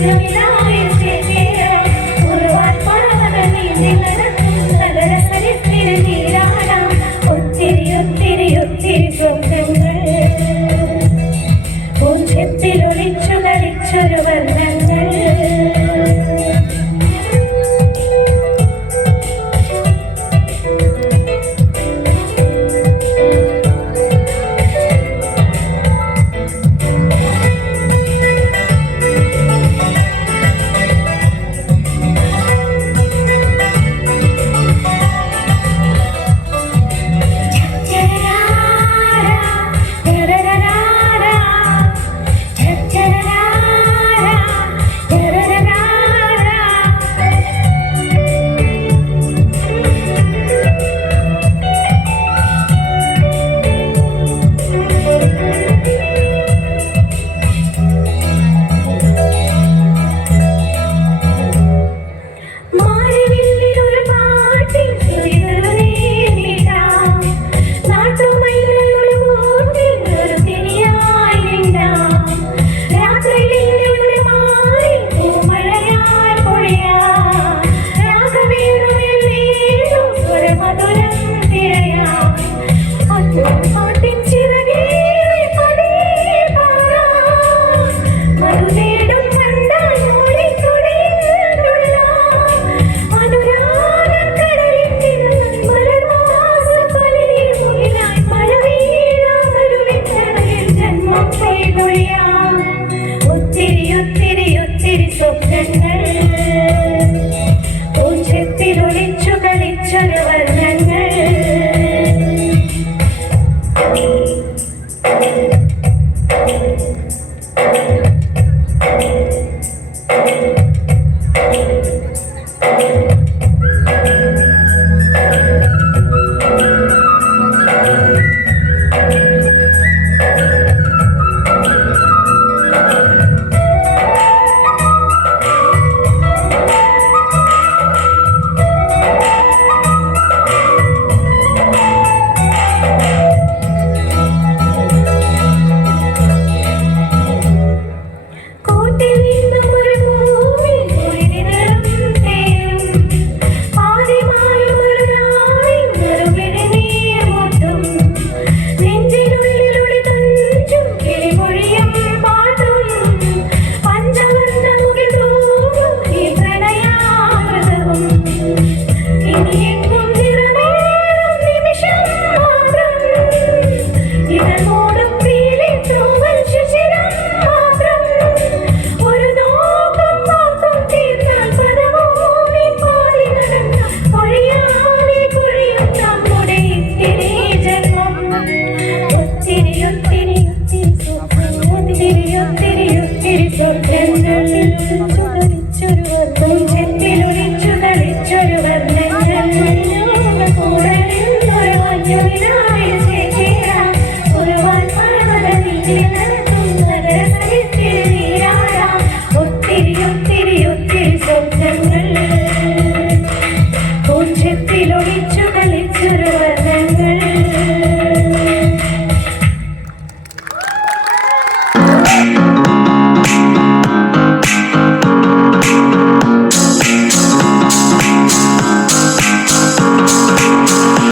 Alam categoría. ഒത്തിരി ഒത്തിരി ഒത്തിരി ഒത്തിരി ഒത്തിരി സ്വപ്നങ്ങളിൽ ചുരിച്ചൊരു പൂഞ്ചത്തിലൊളിച്ചു കളിച്ചൊരു വർണങ്ങൾ കൂടെ ഒരു മഞ്ഞുവിനായി ചേക്കേറാം ഒരു വാൻ പർവതത്തിൽ